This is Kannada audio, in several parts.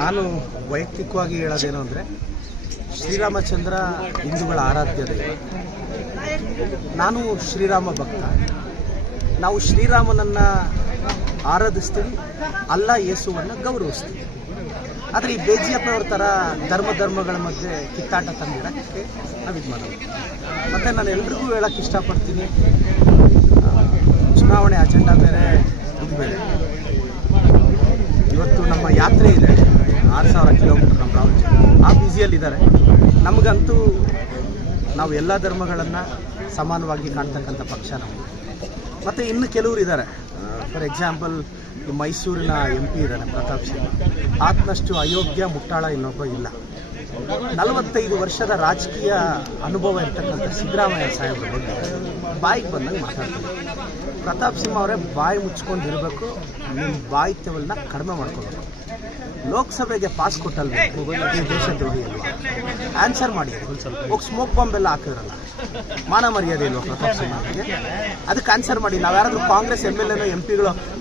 ನಾನು ವೈಯಕ್ತಿಕವಾಗಿ ಹೇಳೋದೇನು ಅಂದರೆ, ಶ್ರೀರಾಮಚಂದ್ರ ಹಿಂದೂಗಳ ಆರಾಧ್ಯ ದೈವ. ನಾನು ಶ್ರೀರಾಮ ಭಕ್ತ. ನಾವು ಶ್ರೀರಾಮನನ್ನು ಆರಾಧಿಸ್ತೀವಿ, ಅಲ್ಲ ಯೇಸುವನ್ನು ಗೌರವಿಸ್ತೀವಿ. ಆದರೆ ಈ BJPಯವ್ರ ಥರ ಧರ್ಮಗಳ ಮಧ್ಯೆ ಕಿತ್ತಾಟ ತಂದಿರೋಕ್ಕೆ ನಾವು ಇದು ಮಾಡೋದು. ಮತ್ತು ನಾನು ಎಲ್ರಿಗೂ ಹೇಳೋಕ್ಕೆ ಇಷ್ಟಪಡ್ತೀನಿ, ಚುನಾವಣೆ ಅಜೆಂಡಾ ಬೇರೆ, ಇದು ಬೇರೆ. ಇವತ್ತು ನಮ್ಮ ಯಾತ್ರೆ ಇದೆ, 6000 ಕಿಲೋಮೀಟರ್ ನಮ್ಮ ರಾಹುಲ್ ಆ ಬ್ಯುಸಿಯಲ್ಲಿದ್ದಾರೆ. ನಮಗಂತೂ ನಾವು ಎಲ್ಲ ಧರ್ಮಗಳನ್ನು ಸಮಾನವಾಗಿ ಕಾಣ್ತಕ್ಕಂಥ ಪಕ್ಷ ನಮ್ಮದು. ಮತ್ತು ಇನ್ನು ಕೆಲವರು ಇದ್ದಾರೆ, ಫಾರ್ ಎಕ್ಸಾಂಪಲ್ ಈ ಮೈಸೂರಿನ MP ಇದ್ದಾನೆ ಪ್ರತಾಪ್ ಸಿಂಹ, ಆತನಷ್ಟು ಅಯೋಗ್ಯ ಮುಟ್ಟಾಳ ಇನ್ನೊಬ್ಬ ಇಲ್ಲ. 45 ವರ್ಷದ ರಾಜಕೀಯ ಅನುಭವ ಇರ್ತಕ್ಕಂಥ ಸಿದ್ದರಾಮಯ್ಯ ಸಾಹೇಬ್ರ ಬಗ್ಗೆ ಬಾಯಿಗೆ ಬಂದಂಗೆ ಮಾತಾಡ್ತಾರೆ. ಪ್ರತಾಪ್ ಸಿಂಹ ಅವರೇ ಬಾಯಿ ಮುಚ್ಕೊಂಡಿರಬೇಕು, ನಿಮ್ಮ ಬಾಯಿತ್ಯವನ್ನ ಕಡಿಮೆ ಮಾಡ್ಕೋಬೇಕು. ಲೋಕಸಭೆಗೆ ಪಾಸ್ ಕೊಟ್ಟಲ್ಬೇಕು, ಈ ದೇಶದ್ರೋಹಿ ಅಲ್ವಾ? ಆನ್ಸರ್ ಮಾಡಿ. ಹೋಗಿ ಸ್ಮೋಕ್ ಬಾಂಬ್ ಎಲ್ಲ ಹಾಕಿದ್ರಲ್ಲ, ಮಾನ ಮರ್ಯಾದೆ ಇಲ್ವಾ ಪ್ರತಾಪ್ ಸಿಂಹ ಅವರಿಗೆ? ಅದಕ್ಕೆ ಆನ್ಸರ್ ಮಾಡಿ. ನಾವು ಯಾರಾದರೂ ಕಾಂಗ್ರೆಸ್ MLA MP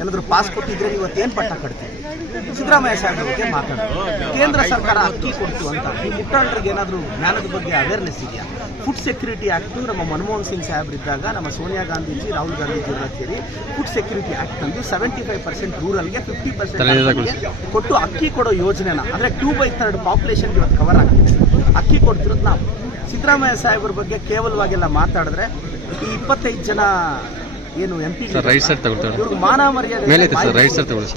ಏನಾದರೂ ಪಾಸ್ ಕೊಟ್ಟಿದ್ರೆ ಇವತ್ತೇನು ಪಟ್ಟ ಕಟ್ತೀವಿ? ಸಿದ್ದರಾಮಯ್ಯ ಸಾಹೇಬ್ರ ಬಗ್ಗೆ ಮಾತಾಡ್ತೀವಿ. ಕೇಂದ್ರ ಸರ್ಕಾರ ಅಕ್ಕಿ ಕೊಡ್ತು ಅಂತ ಈ ಮುಟ್ಟಾಳರಿಗೆ ಏನಾದರೂ ಜ್ಞಾನದ ಬಗ್ಗೆ ಅವೇರ್ನೆಸ್ ಇದೆಯಾ? ಫುಡ್ ಸೆಕ್ಯೂರಿಟಿ ಆ್ಯಕ್ಟು ನಮ್ಮ ಮನಮೋಹನ್ ಸಿಂಗ್ ಸಾಹೇಬ್ರಿದ್ದಾಗ, ನಮ್ಮ ಸೋನಿಯಾ ಗಾಂಧೀಜಿ, ರಾಹುಲ್ ಗಾಂಧೀಜಿ ಅವರ ಸೇರಿ ಫುಡ್ ಸೆಕ್ಯೂರಿಟಿ ಆ್ಯಕ್ಟ್ ತಂದು 75% ರೂರಲ್ಗೆ, 50% ಕೊಟ್ಟು ಅಕ್ಕಿ ಕೊಡೋ ಯೋಜನೆನ, ಅಂದರೆ 2/3 ಪಾಪ್ಯುಲೇಷನ್ಗೆ ಇವತ್ತು ಕವರ್ ಆಗ್ತಿದೆ. ಅಕ್ಕಿ ಕೊಡ್ತಿರೋದು ನಾವು. ಸಿದ್ದರಾಮಯ್ಯ ಸಾಹೇಬ್ರ ಬಗ್ಗೆ ಕೇವಲವಾಗೆಲ್ಲ ಮಾತಾಡಿದ್ರೆ ಈ 25 ಜನ ಏನು MP ಇವ್ರಿಗೆ ಮಾನ ಮರ್ಯಾದೆ.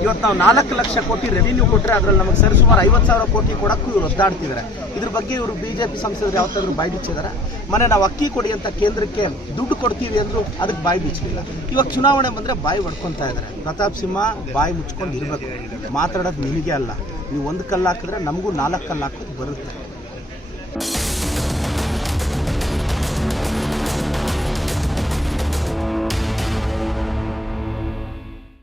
ಇವತ್ತು ನಾವು 4 ಲಕ್ಷ ಕೋಟಿ ರೆವಿನ್ಯೂ ಕೊಟ್ಟರೆ ಅದರಲ್ಲಿ ನಮಗೆ ಸರಿಸುಮಾರು 50,000 ಕೋಟಿ ಕೊಡೋಕ್ಕೂ ಇವರು ಒದ್ದಾಡ್ತಿದ್ದಾರೆ. ಇದ್ರ ಬಗ್ಗೆ ಇವರು BJP ಸಂಸದರು ಯಾವತ್ತಾದ್ರೂ ಬಾಯಿ ಬಿಚ್ಚಿದ್ದಾರೆ? ಮನೆ ನಾವು ಅಕ್ಕಿ ಕೊಡಿ ಅಂತ ಕೇಂದ್ರಕ್ಕೆ ದುಡ್ಡು ಕೊಡ್ತೀವಿ ಅಂದರೂ ಅದಕ್ಕೆ ಬಾಯಿ ಬಿಚ್ಚಲಿಲ್ಲ. ಇವಾಗ ಚುನಾವಣೆ ಬಂದರೆ ಬಾಯಿ ಹೊಡ್ಕೊತಾ ಇದ್ದಾರೆ. ಪ್ರತಾಪ್ ಸಿಂಹ ಬಾಯಿ ಮುಚ್ಕೊಂಡು ಇರಬೇಕು. ಮಾತಾಡೋದು ನಿಮಗೆ ಅಲ್ಲ. ನೀವು 1 ಕಲ್ಲು ಹಾಕಿದ್ರೆ ನಮಗೂ 4 ಕಲ್ಲು ಹಾಕೋದು ಬರುತ್ತೆ.